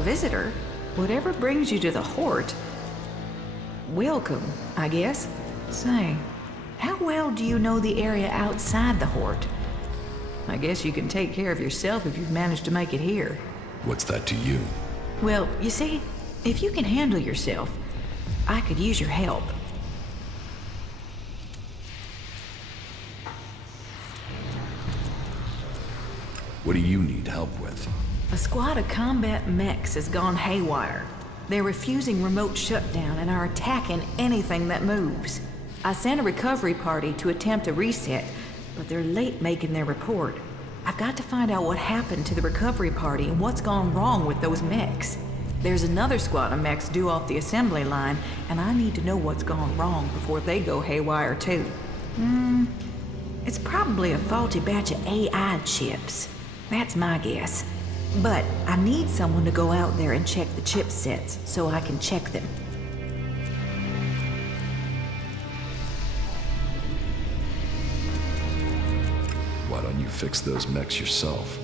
A visitor? Whatever brings you to the Hort. Welcome, I guess. Say, how well do you know the area outside the Hort? I guess you can take care of yourself if you've managed to make it here. What's that to you? Well, you see, if you can handle yourself, I could use your help. What do you need help with? A squad of combat mechs has gone haywire. They're refusing remote shutdown and are attacking anything that moves. I sent a recovery party to attempt a reset, but they're late making their report. I've got to find out what happened to the recovery party and what's gone wrong with those mechs. There's another squad of mechs due off the assembly line, and I need to know what's gone wrong before they go haywire too. It's probably a faulty batch of AI chips. That's my guess. But I need someone to go out there and check the chipsets so I can check them. Why don't you fix those mechs yourself?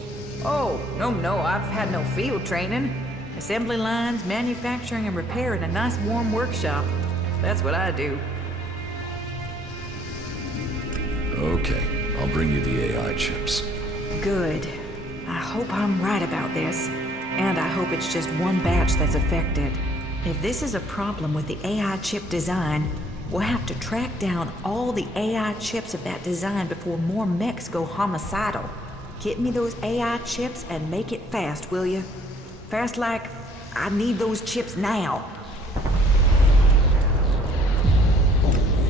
Oh, no, I've had no field training. Assembly lines, manufacturing, and repair in a nice warm workshop. That's what I do. Okay, I'll bring you the AI chips. Good. I hope I'm right about this. And I hope it's just one batch that's affected. If this is a problem with the AI chip design, we'll have to track down all the AI chips of that design before more mechs go homicidal. Get me those AI chips and make it fast, will you? Fast like, I need those chips now.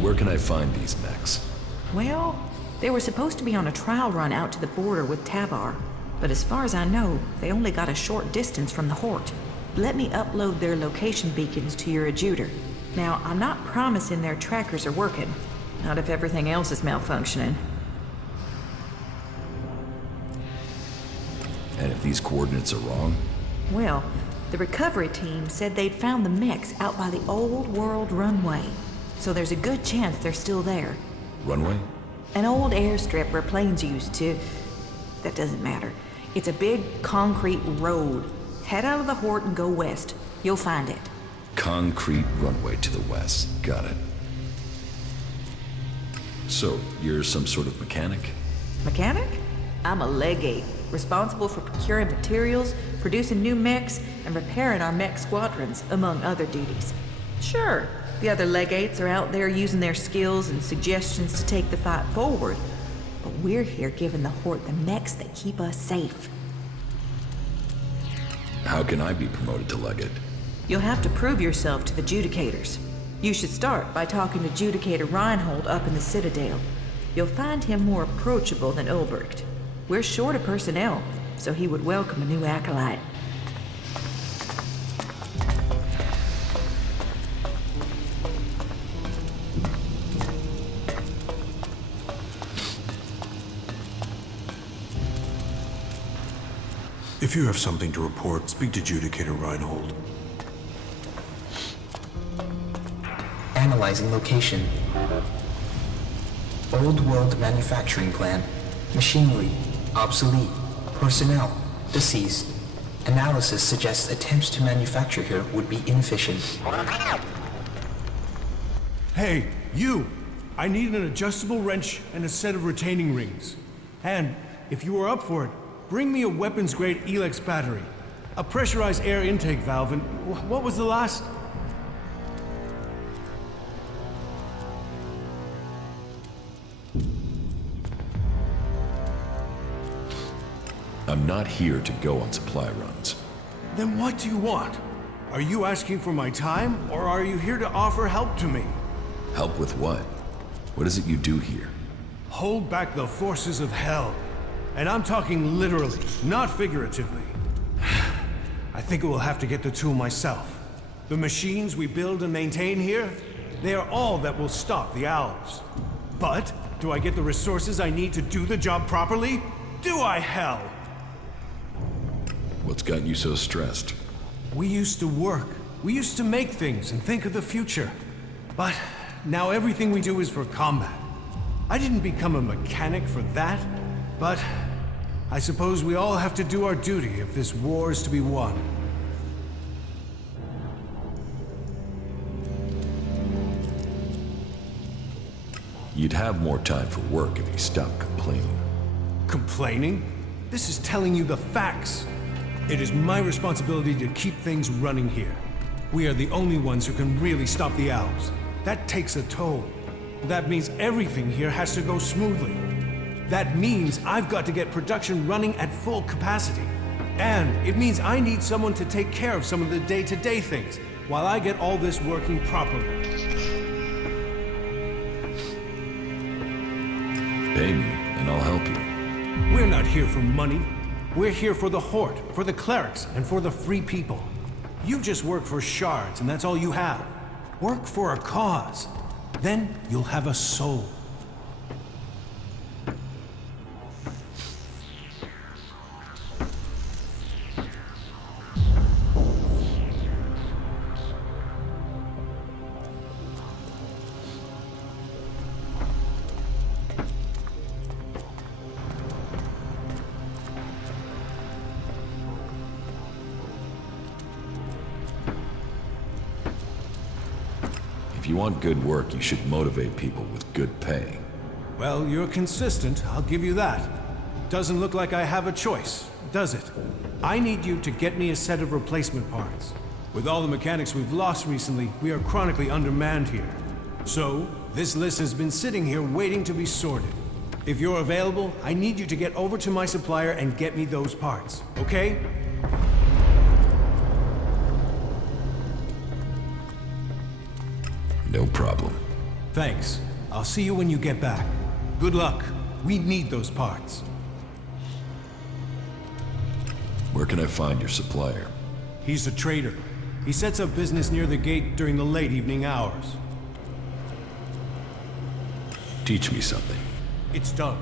Where can I find these mechs? Well, they were supposed to be on a trial run out to the border with Tavar. But as far as I know, they only got a short distance from the Hort. Let me upload their location beacons to your adjuter. Now, I'm not promising their trackers are working. Not if everything else is malfunctioning. And if these coordinates are wrong? Well, the recovery team said they'd found the mechs out by the old world runway. So there's a good chance they're still there. Runway? An old airstrip where planes used to... That doesn't matter. It's a big concrete road. Head out of the Hort and go west. You'll find it. Concrete runway to the west. Got it. So, you're some sort of mechanic? Mechanic? I'm a legate, responsible for procuring materials, producing new mechs, and repairing our mech squadrons, among other duties. Sure, the other legates are out there using their skills and suggestions to take the fight forward. But we're here giving the Hort the mechs that keep us safe. How can I be promoted to legate? You'll have to prove yourself to the Judicators. You should start by talking to Judicator Reinhold up in the Citadel. You'll find him more approachable than Ulbricht. We're short of personnel, so he would welcome a new acolyte. If you have something to report, speak to Judicator Reinhold. Analyzing location. Old world manufacturing plant. Machinery. Obsolete. Personnel. Deceased. Analysis suggests attempts to manufacture here would be inefficient. Hey, you! I need an adjustable wrench and a set of retaining rings. And, if you are up for it, bring me a weapons-grade Elex battery, a pressurized air intake valve, and what was the last? I'm not here to go on supply runs. Then what do you want? Are you asking for my time, or are you here to offer help to me? Help with what? What is it you do here? Hold back the forces of hell. And I'm talking literally, not figuratively. I think I will have to get the tool myself. The machines we build and maintain here, they are all that will stop the owls. But, do I get the resources I need to do the job properly? Do I, hell? What's gotten you so stressed? We used to work. We used to make things and think of the future. But now everything we do is for combat. I didn't become a mechanic for that, but I suppose we all have to do our duty if this war is to be won. You'd have more time for work if you stopped complaining. Complaining? This is telling you the facts. It is my responsibility to keep things running here. We are the only ones who can really stop the Alps. That takes a toll. That means everything here has to go smoothly. That means I've got to get production running at full capacity. And it means I need someone to take care of some of the day-to-day things, while I get all this working properly. Pay me, and I'll help you. We're not here for money. We're here for the Horde, for the clerics, and for the free people. You just work for shards, and that's all you have. Work for a cause. Then you'll have a soul. If you want good work, you should motivate people with good pay. Well, you're consistent, I'll give you that. Doesn't look like I have a choice, does it? I need you to get me a set of replacement parts. With all the mechanics we've lost recently, we are chronically undermanned here. So, this list has been sitting here waiting to be sorted. If you're available, I need you to get over to my supplier and get me those parts, okay? No problem. Thanks. I'll see you when you get back. Good luck. We need those parts. Where can I find your supplier? He's a trader. He sets up business near the gate during the late evening hours. Teach me something. It's done.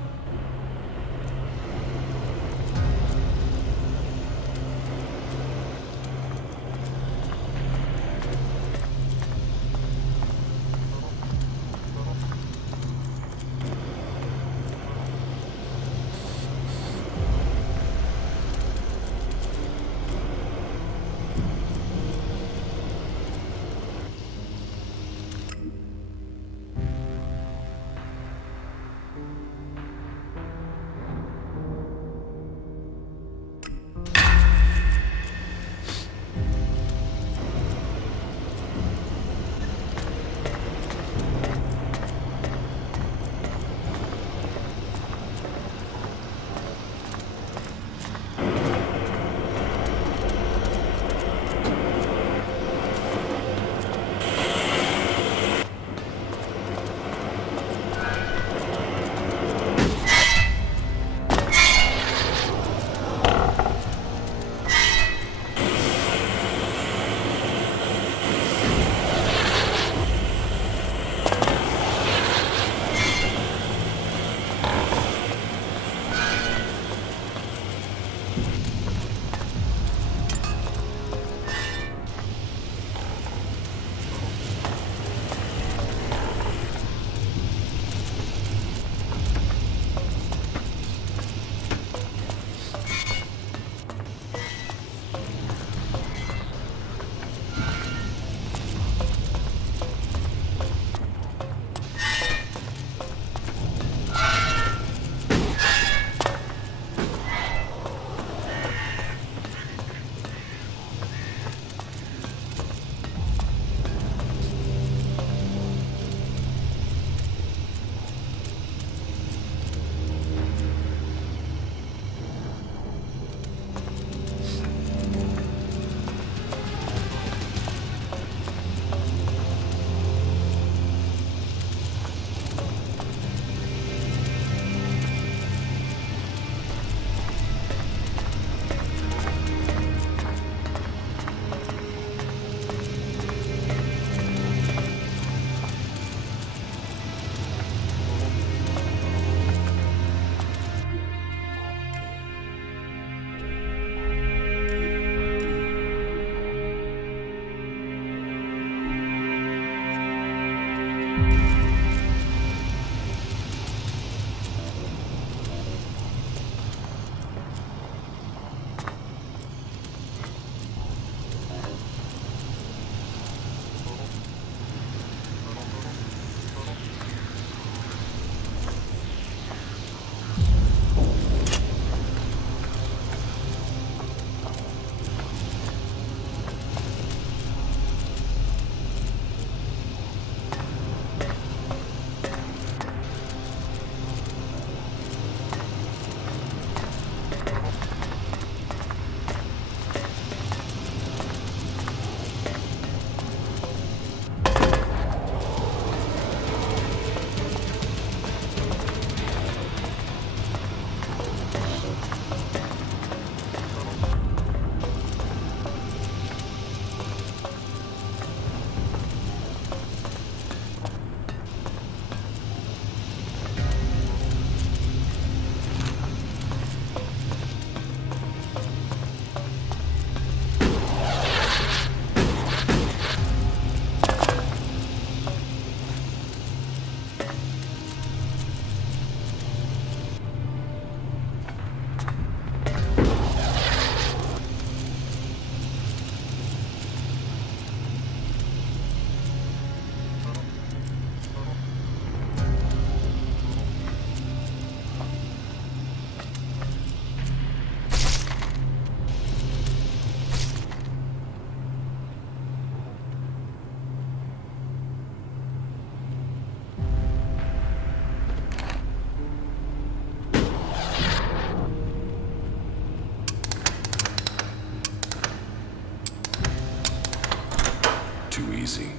Too easy.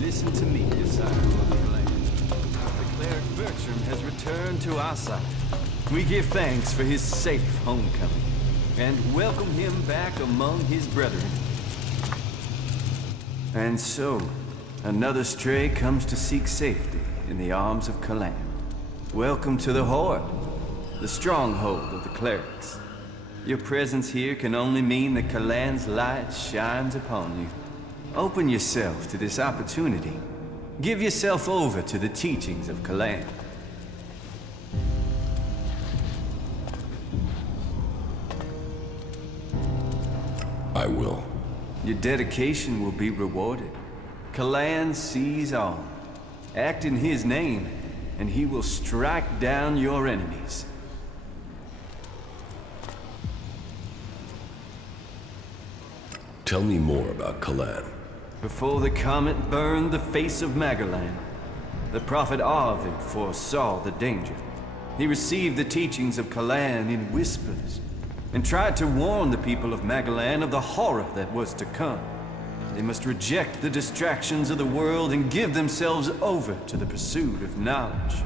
Listen to me, disciple of the land. The cleric Bertram has returned to our side. We give thanks for his safe homecoming, and welcome him back among his brethren. And so, another stray comes to seek safety in the arms of Kalan. Welcome to the Horde, the stronghold of the clerics. Your presence here can only mean that Kalan's light shines upon you. Open yourself to this opportunity. Give yourself over to the teachings of Kalan. I will. Your dedication will be rewarded. Kalan sees all. Act in his name, and he will strike down your enemies. Tell me more about Kalan. Before the comet burned the face of Magalan, the prophet Arvid foresaw the danger. He received the teachings of Kalan in whispers, and tried to warn the people of Magalan of the horror that was to come. They must reject the distractions of the world and give themselves over to the pursuit of knowledge.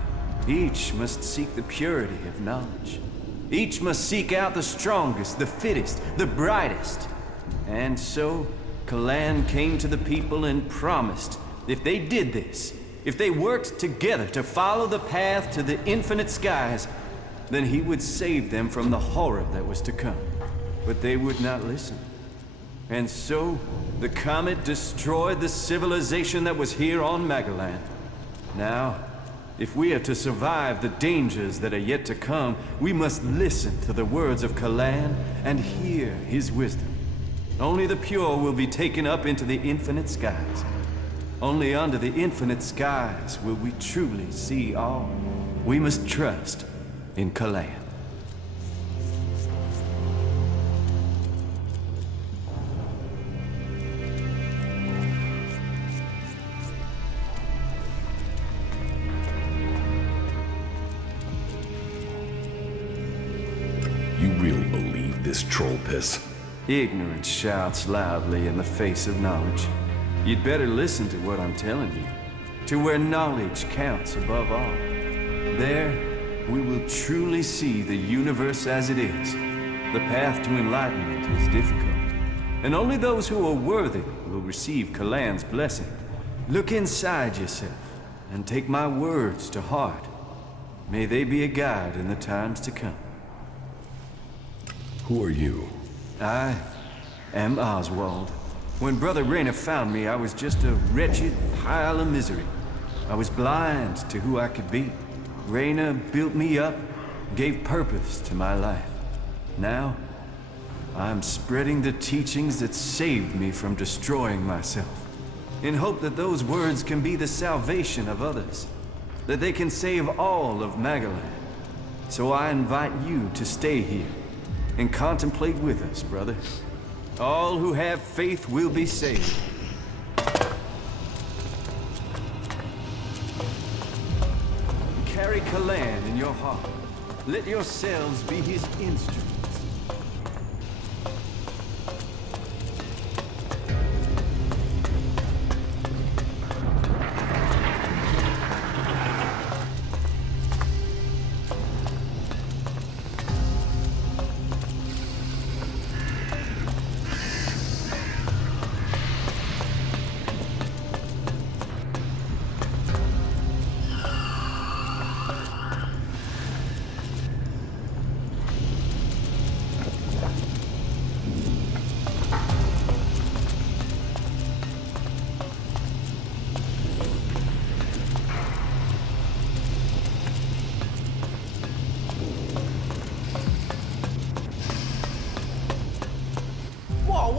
Each must seek the purity of knowledge. Each must seek out the strongest, the fittest, the brightest. And so, Kalan came to the people and promised, if they did this, if they worked together to follow the path to the infinite skies, then he would save them from the horror that was to come. But they would not listen. And so, the comet destroyed the civilization that was here on Magalan. Now, if we are to survive the dangers that are yet to come, we must listen to the words of Kalan and hear his wisdom. Only the pure will be taken up into the infinite skies. Only under the infinite skies will we truly see all. We must trust in Kalan. You really believe this troll piss? Ignorance shouts loudly in the face of knowledge. You'd better listen to what I'm telling you, to where knowledge counts above all. There, we will truly see the universe as it is. The path to enlightenment is difficult, and only those who are worthy will receive Kalan's blessing. Look inside yourself, and take my words to heart. May they be a guide in the times to come. Who are you? I am Oswald. When Brother Rayner found me, I was just a wretched pile of misery. I was blind to who I could be. Rayner built me up, gave purpose to my life. Now, I'm spreading the teachings that saved me from destroying myself, in hope that those words can be the salvation of others, that they can save all of Magalan. So I invite you to stay here and contemplate with us, brother. All who have faith will be saved. Carry Kalan in your heart. Let yourselves be his instruments.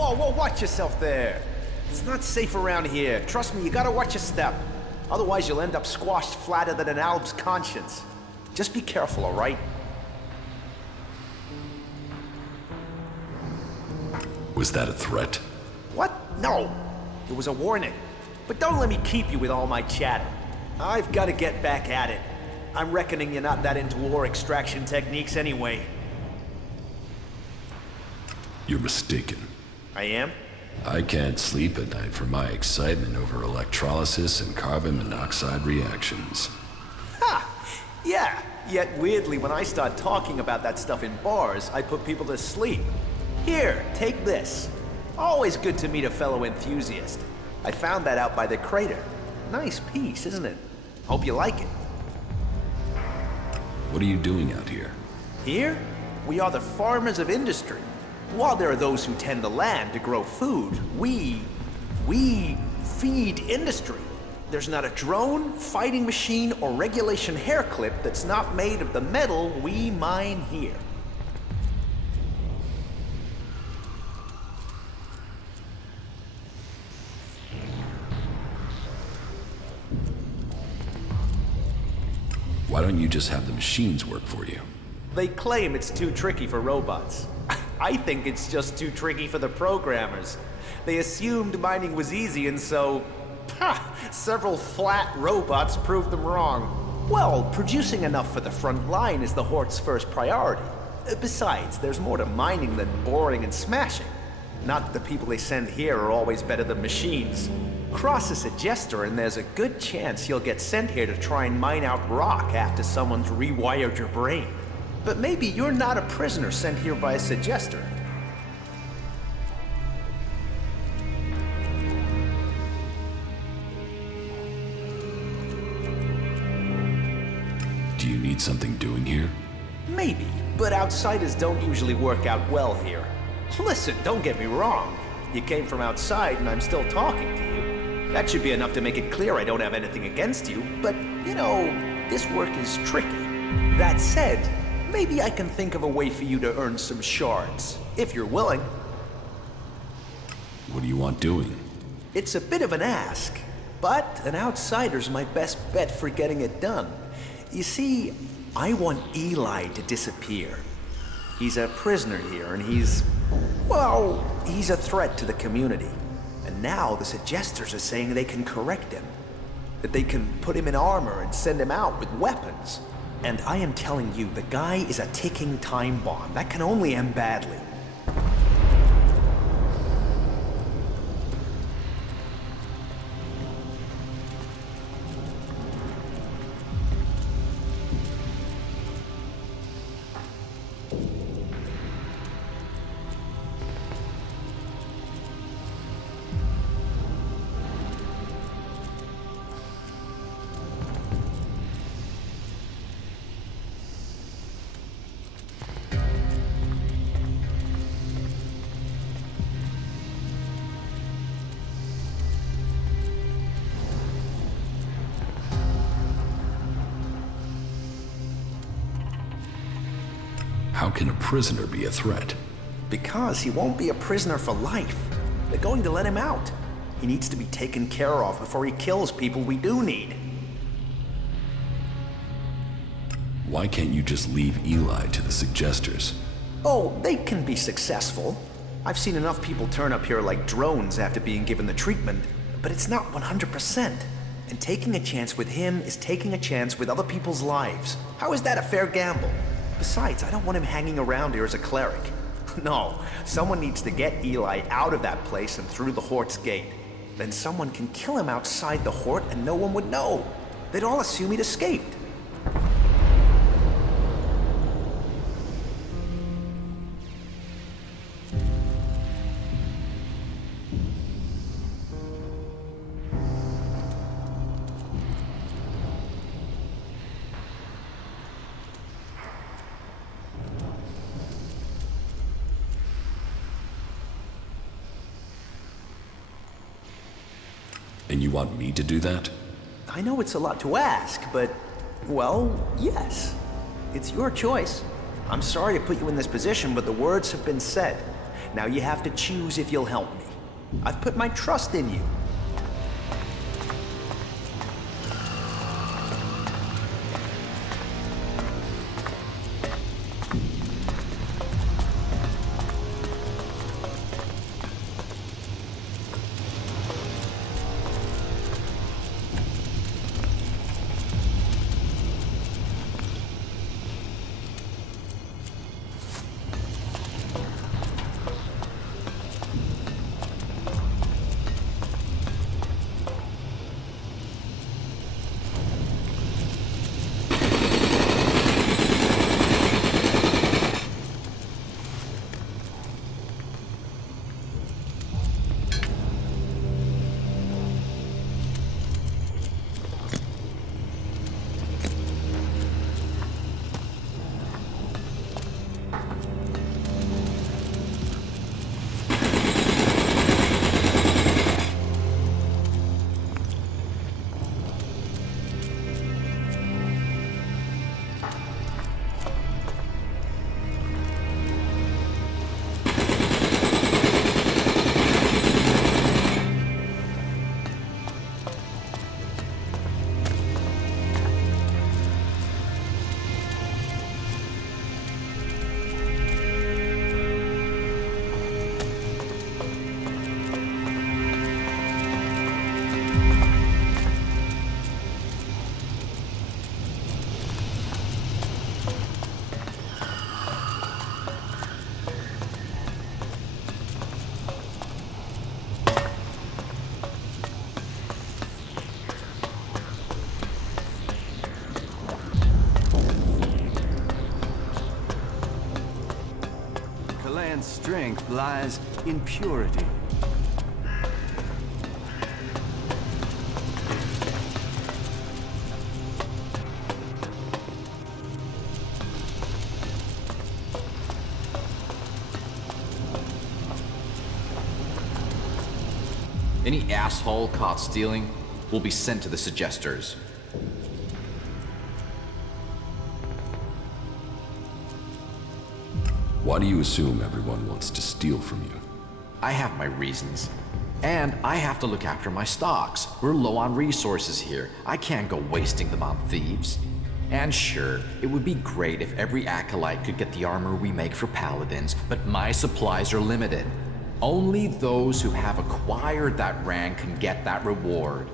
Whoa, watch yourself there. It's not safe around here. Trust me, you gotta watch your step. Otherwise, you'll end up squashed flatter than an Alb's conscience. Just be careful, all right? Was that a threat? What? No. It was a warning. But don't let me keep you with all my chatter. I've gotta get back at it. I'm reckoning you're not that into ore extraction techniques anyway. You're mistaken. I am? I can't sleep at night for my excitement over electrolysis and carbon monoxide reactions. Ha! Yeah, yet weirdly, when I start talking about that stuff in bars, I put people to sleep. Here, take this. Always good to meet a fellow enthusiast. I found that out by the crater. Nice piece, isn't it? Hope you like it. What are you doing out here? Here, we are the farmers of industry. While there are those who tend the land to grow food, we feed industry. There's not a drone, fighting machine, or regulation hair clip that's not made of the metal we mine here. Why don't you just have the machines work for you? They claim it's too tricky for robots. I think it's just too tricky for the programmers. They assumed mining was easy, and so... several flat robots proved them wrong. Well, producing enough for the front line is the Hort's first priority. Besides, there's more to mining than boring and smashing. Not that the people they send here are always better than machines. Cross a suggester and there's a good chance you'll get sent here to try and mine out rock after someone's rewired your brain. But maybe you're not a prisoner sent here by a suggester. Do you need something doing here? Maybe, but outsiders don't usually work out well here. Listen, don't get me wrong. You came from outside and I'm still talking to you. That should be enough to make it clear I don't have anything against you, but, you know, this work is tricky. That said, maybe I can think of a way for you to earn some shards, if you're willing. What do you want doing? It's a bit of an ask, but an outsider's my best bet for getting it done. You see, I want Eli to disappear. He's a prisoner here, and he's a threat to the community. And now the suggesters are saying they can correct him. That they can put him in armor and send him out with weapons. And I am telling you, the guy is a ticking time bomb. That can only end badly. How can a prisoner be a threat? Because he won't be a prisoner for life. They're going to let him out. He needs to be taken care of before he kills people we do need. Why can't you just leave Eli to the suggesters? Oh, they can be successful. I've seen enough people turn up here like drones after being given the treatment, but it's not 100%. And taking a chance with him is taking a chance with other people's lives. How is that a fair gamble? Besides, I don't want him hanging around here as a cleric. No, someone needs to get Eli out of that place and through the Hort's gate. Then someone can kill him outside the Hort and no one would know. They'd all assume he'd escaped. And you want me to do that? I know it's a lot to ask, but, well, yes. It's your choice. I'm sorry to put you in this position, but the words have been said. Now you have to choose if you'll help me. I've put my trust in you. clan's strength lies in purity. Any asshole caught stealing will be sent to the Suggesters. Why do you assume everyone wants to steal from you? I have my reasons. And I have to look after my stocks. We're low on resources here. I can't go wasting them on thieves. And sure, it would be great if every acolyte could get the armor we make for paladins, but my supplies are limited. Only those who have acquired that rank can get that reward.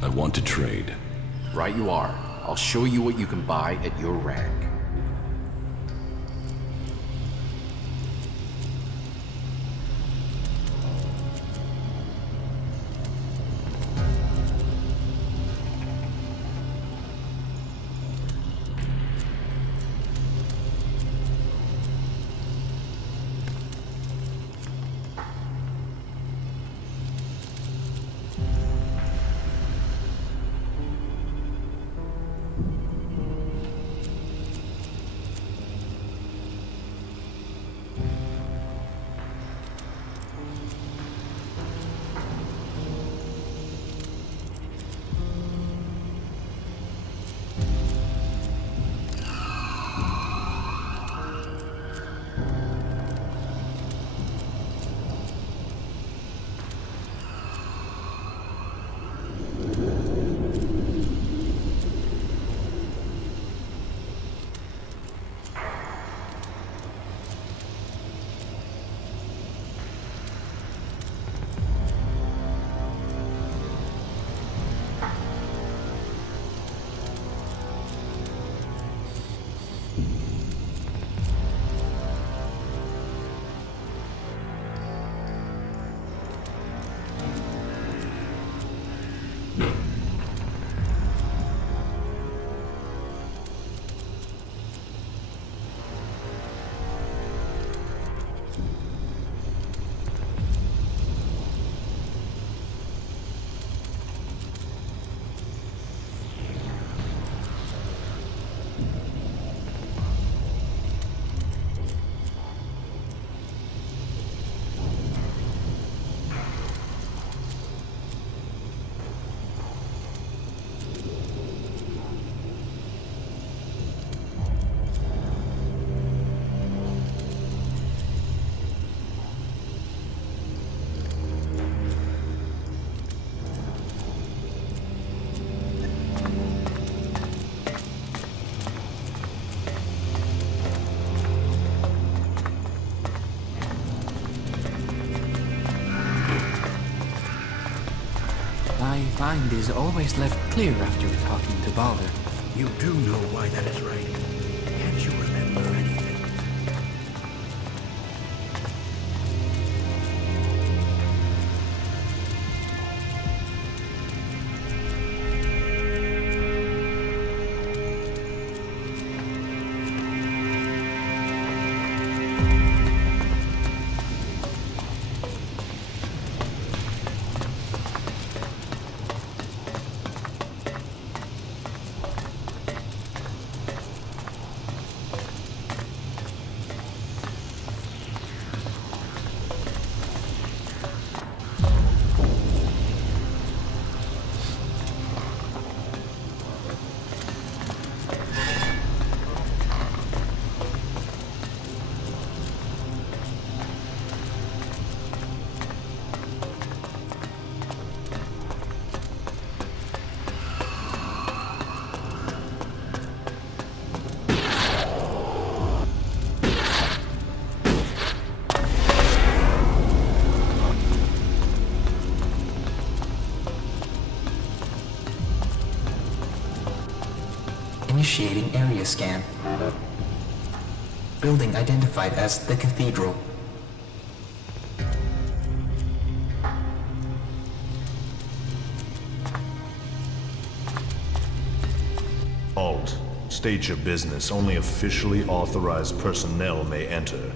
I want to trade. Right you are. I'll show you what you can buy at your rank. My mind is always left clear after talking to Balder. You do know why that is, right? Can't you remember anything? Initiating area scan. Building identified as the Cathedral. Halt. state your business, only officially authorized personnel may enter.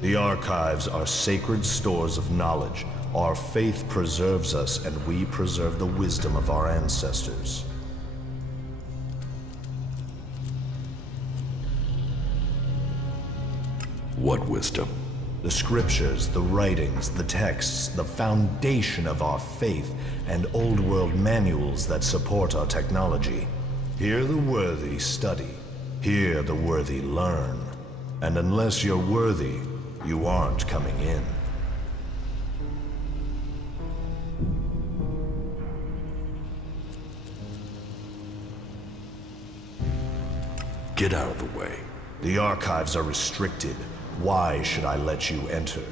The archives are sacred stores of knowledge. Our faith preserves us, and we preserve the wisdom of our ancestors. What wisdom? The scriptures, the writings, the texts, the foundation of our faith, and old world manuals that support our technology. Here the worthy study. Here the worthy learn. And unless you're worthy, you aren't coming in. Get out of the way. The archives are restricted. Why should I let you enter?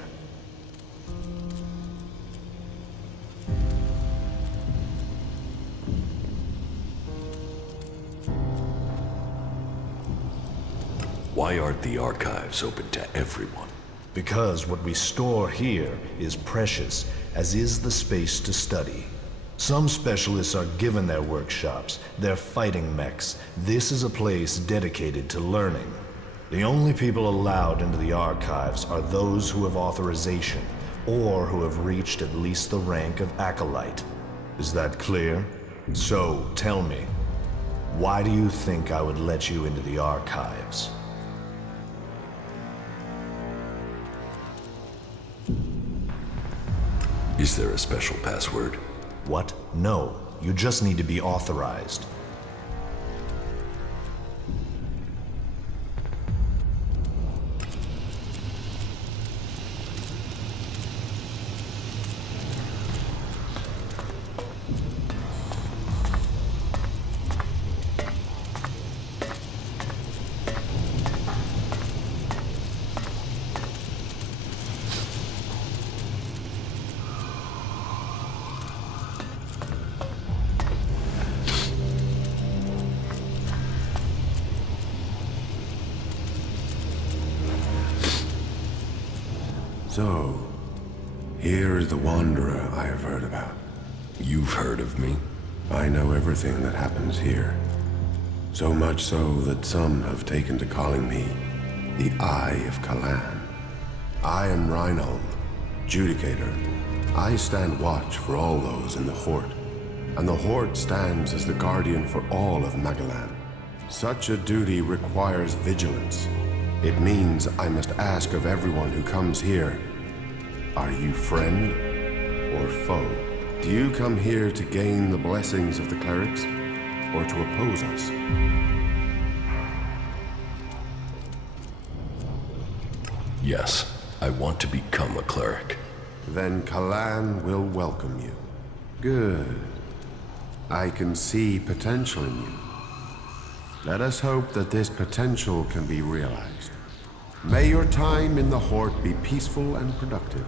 Why aren't the archives open to everyone? Because what we store here is precious, as is the space to study. Some specialists are given their workshops, their fighting mechs. This is a place dedicated to learning. The only people allowed into the archives are those who have authorization, or who have reached at least the rank of acolyte. Is that clear? So, tell me, why do you think I would let you into the archives? Is there a special password? What? No. You just need to be authorized. So, here is the Wanderer I have heard about. You've heard of me? I know everything that happens here. So much so that some have taken to calling me the Eye of Kalan. I am Reinhold, Judicator. I stand watch for all those in the Horde, and the Horde stands as the guardian for all of Magalan. Such a duty requires vigilance. It means I must ask of everyone who comes here, are you friend or foe? Do you come here to gain the blessings of the clerics, or to oppose us? Yes, I want to become a cleric. Then Kalan will welcome you. Good. I can see potential in you. Let us hope that this potential can be realized. May your time in the Horde be peaceful and productive.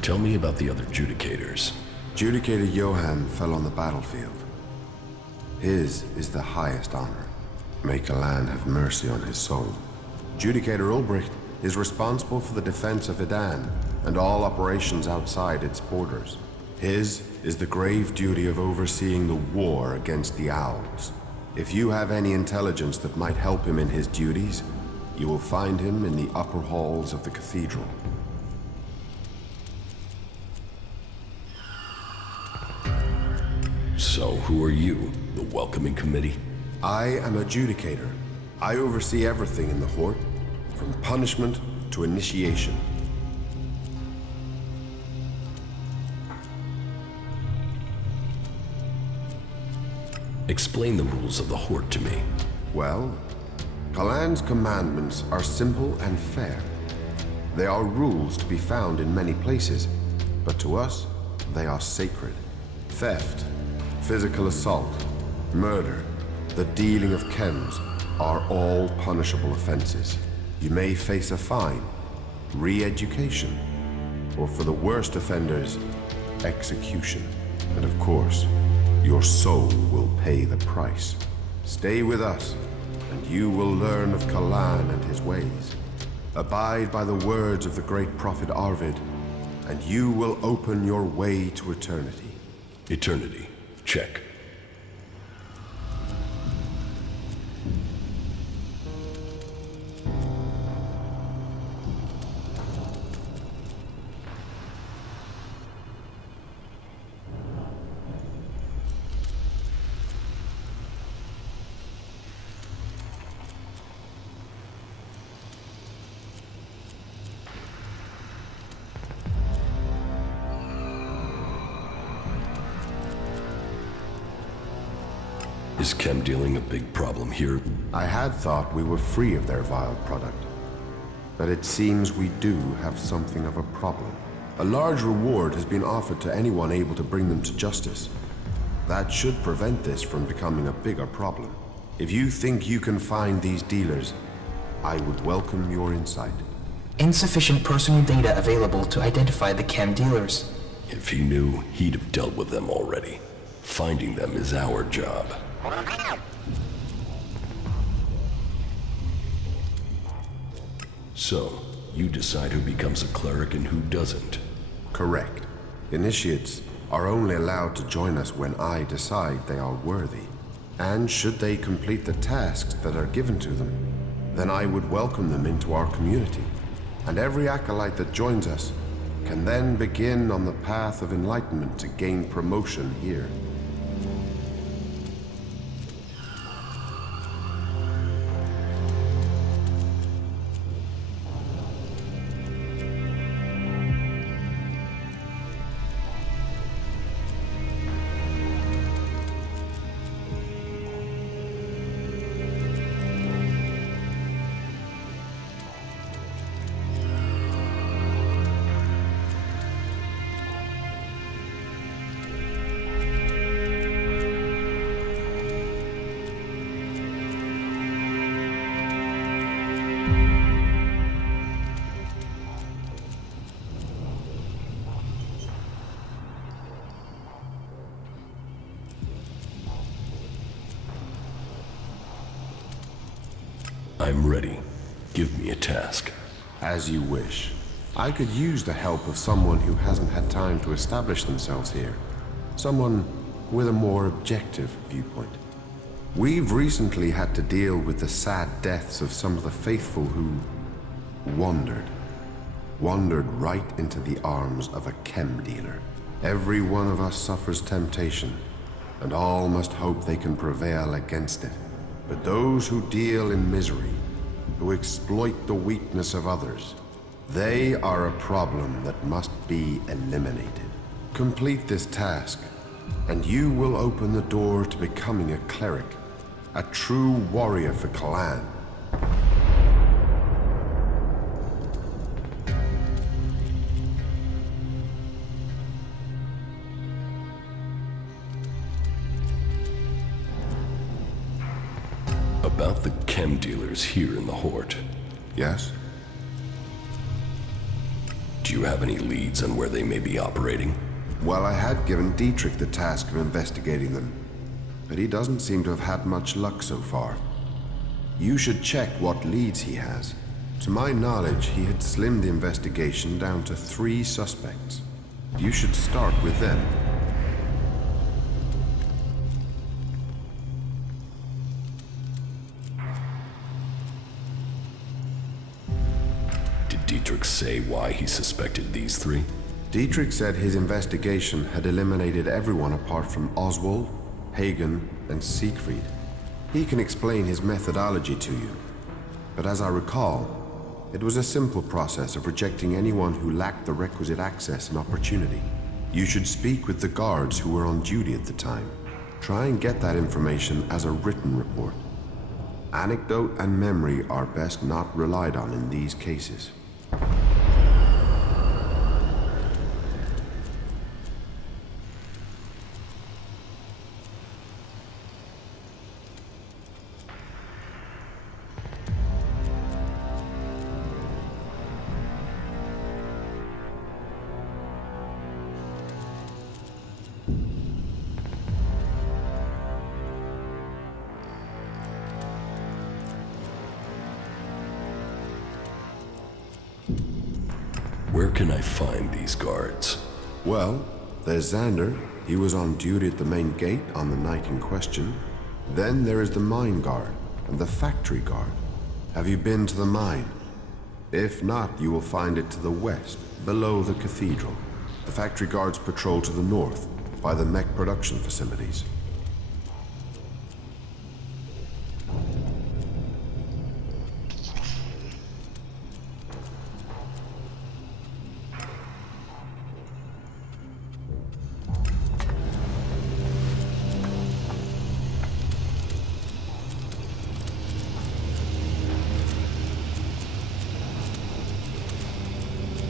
Tell me about the other Judicators. Judicator Johann fell on the battlefield. His is the highest honor. May Kalan have mercy on his soul. Judicator Ulbricht is responsible for the defense of Edan and all operations outside its borders. His is the grave duty of overseeing the war against the Owls. If you have any intelligence that might help him in his duties, you will find him in the upper halls of the cathedral. So, who are you? The welcoming committee? I am a Judicator. I oversee everything in the Horde, from punishment to initiation. Explain the rules of the Horde to me. Well, Kalan's commandments are simple and fair. They are rules to be found in many places, but to us, they are sacred. Theft, physical assault, murder, the dealing of chems are all punishable offenses. You may face a fine, re-education, or for the worst offenders, execution. And of course, your soul will pay the price. Stay with us, and you will learn of Kalan and his ways. Abide by the words of the great prophet Arvid, and you will open your way to eternity. Eternity. Check. Is chem dealing a big problem here? I had thought we were free of their vile product, but it seems we do have something of a problem. A large reward has been offered to anyone able to bring them to justice. That should prevent this from becoming a bigger problem. If you think you can find these dealers, I would welcome your insight. Insufficient personal data available to identify the chem dealers. If he knew, he'd have dealt with them already. Finding them is our job. So, you decide who becomes a cleric and who doesn't. Correct. Initiates are only allowed to join us when I decide they are worthy. And should they complete the tasks that are given to them, then I would welcome them into our community. And every acolyte that joins us can then begin on the path of enlightenment to gain promotion here. I'm ready. Give me a task. As you wish. I could use the help of someone who hasn't had time to establish themselves here. Someone with a more objective viewpoint. We've recently had to deal with the sad deaths of some of the faithful who wandered. Wandered right into the arms of a chem dealer. Every one of us suffers temptation, and all must hope they can prevail against it. But those who deal in misery, who exploit the weakness of others, they are a problem that must be eliminated. Complete this task, and you will open the door to becoming a cleric, a true warrior for Kalan. About the chem dealers here in the Hort. Yes? Do you have any leads on where they may be operating? Well, I had given Dietrich the task of investigating them, but he doesn't seem to have had much luck so far. You should check what leads he has. To my knowledge, he had slimmed the investigation down to 3 suspects. You should start with them. Did Dietrich say why he suspected these 3? Dietrich said his investigation had eliminated everyone apart from Oswald, Hagen, and Siegfried. He can explain his methodology to you, but as I recall, it was a simple process of rejecting anyone who lacked the requisite access and opportunity. You should speak with the guards who were on duty at the time. Try and get that information as a written report. Anecdote and memory are best not relied on in these cases. can I find these guards? Well, there's Xander. He was on duty at the main gate on the night in question. Then there is the mine guard and the factory guard. Have you been to the mine? If not, you will find it to the west, below the cathedral. The factory guards patrol to the north, by the mech production facilities.